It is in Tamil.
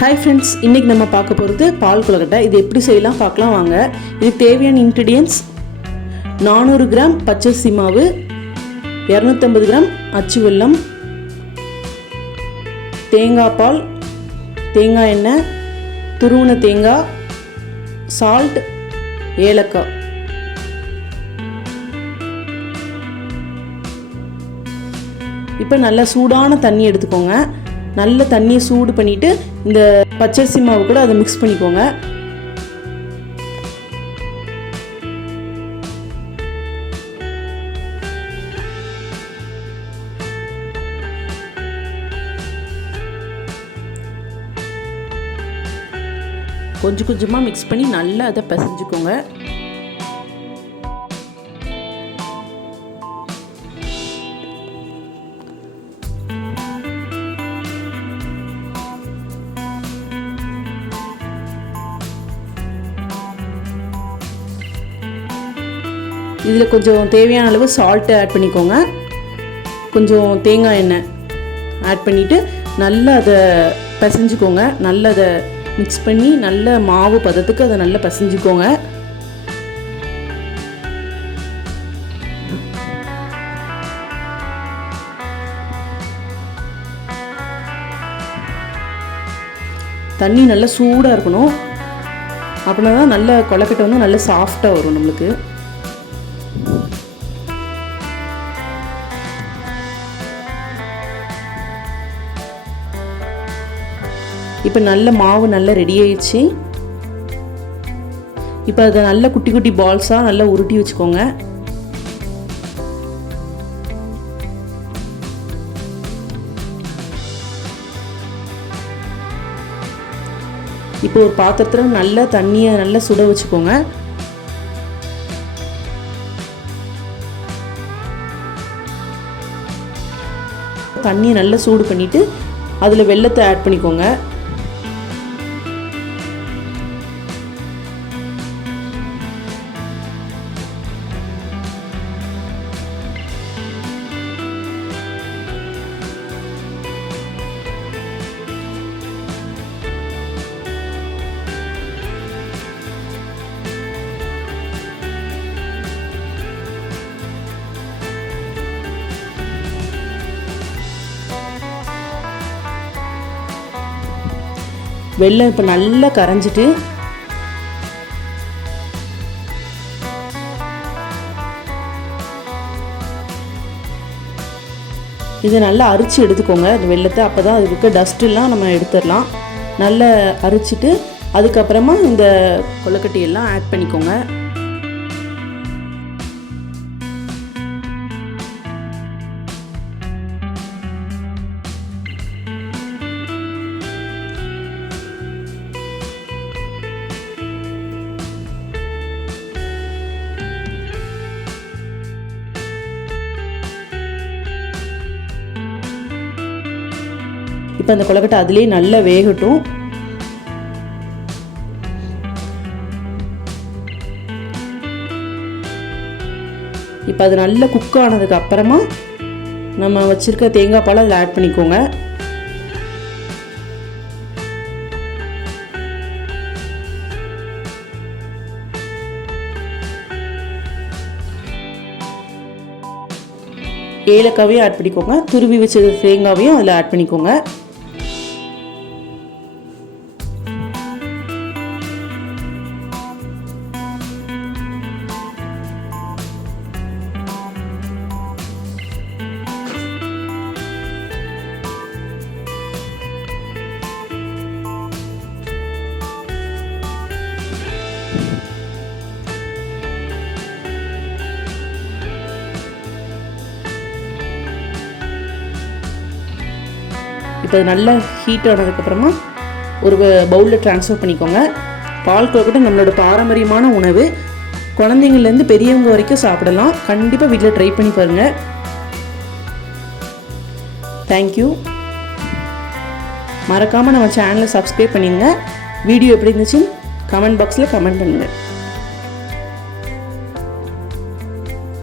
Hi friends, இன்னைக்கு நம்ம பார்க்க போகிறது பால் கொழுக்கட்டை. இது எப்படி செய்யலாம் பார்க்கலாம் வாங்க. இதுக்கு தேவையான இன்கிரிடியன்ட்ஸ் 400 கிராம் பச்சரிசி மாவு, 250 கிராம் அச்சு வெல்லம், தேங்காய் பால், தேங்காய் எண்ணெய், துருவின தேங்காய், சால்ட், ஏலக்காய். இப்போ நல்ல சூடான தண்ணி எடுத்துக்கோங்க. நல்ல தண்ணியை சூடு பண்ணிவிட்டு இந்த பச்சரிசி மாவு கூட அதை மிக்ஸ் பண்ணிக்கோங்க. கொஞ்சம் கொஞ்சமாக மிக்ஸ் பண்ணி நல்லா அதை பிசைஞ்சுக்கோங்க. இதில் கொஞ்சம் தேவையான அளவு சால்ட்டு ஆட் பண்ணிக்கோங்க. கொஞ்சம் தேங்காய் எண்ணெய் ஆட் பண்ணிவிட்டு நல்லா அதை பிசைஞ்சுக்கோங்க. நல்லா அதை மிக்ஸ் பண்ணி நல்ல மாவு பதத்துக்கு அதை நல்லா பிசைஞ்சுக்கோங்க. தண்ணி நல்லா சூடாக இருக்கணும். அப்படின்னா தான் நல்ல கொழுக்கட்டை வந்து நல்லா சாஃப்டாக வரும் நம்மளுக்கு. இப்போ நல்ல மாவு நல்லா ரெடி ஆயிடுச்சு. இப்போ அதை நல்ல குட்டி குட்டி பால்ஸாக நல்லா உருட்டி வச்சுக்கோங்க. இப்போ ஒரு பாத்திரத்தில் நல்லா தண்ணியை நல்லா சுட வச்சுக்கோங்க. தண்ணியை நல்லா சூடு பண்ணிவிட்டு அதில் வெல்லத்தை ஆட் பண்ணிக்கோங்க. வெல்லம் இப்போ நல்லா கரைஞ்சிட்டு இதை நல்லா அரிச்சு எடுத்துக்கோங்க இந்த வெல்லத்தை. அப்போ தான் அது இருக்க டஸ்ட்டெல்லாம் நம்ம எடுத்துடலாம். நல்லா அரிச்சிட்டு அதுக்கப்புறமா இந்த கொழுக்கட்டையெல்லாம் ஆட் பண்ணிக்கோங்க. இப்போ அந்த கொழுக்கட்டை அதுலேயே நல்லா வேகட்டும். இப்போ அது நல்லா குக் ஆனதுக்கு அப்புறமா நம்ம வச்சுருக்க தேங்காய் பால் அதில் ஆட் பண்ணிக்கோங்க. ஏலக்காவையும் ஆட் பண்ணிக்கோங்க. துருவி வச்ச தேங்காவையும் அதில் ஆட் பண்ணிக்கோங்க. இப்போ நல்லா ஹீட் ஆனதுக்கப்புறமா ஒரு பவுலில் ட்ரான்ஸ்ஃபர் பண்ணிக்கோங்க. பால் கொழுக்கட்டை நம்மளோட பாரம்பரியமான உணவு. குழந்தைங்கள்லேருந்து பெரியவங்க வரைக்கும் சாப்பிடலாம். கண்டிப்பாக வீட்டில் ட்ரை பண்ணி பாருங்கள். தேங்க்யூ. மறக்காமல் நம்ம சேனலை சப்ஸ்கிரைப் பண்ணிடுங்க. வீடியோ எப்படி இருந்துச்சுன்னு கமெண்ட் பாக்ஸில் கமெண்ட் பண்ணுங்கள்.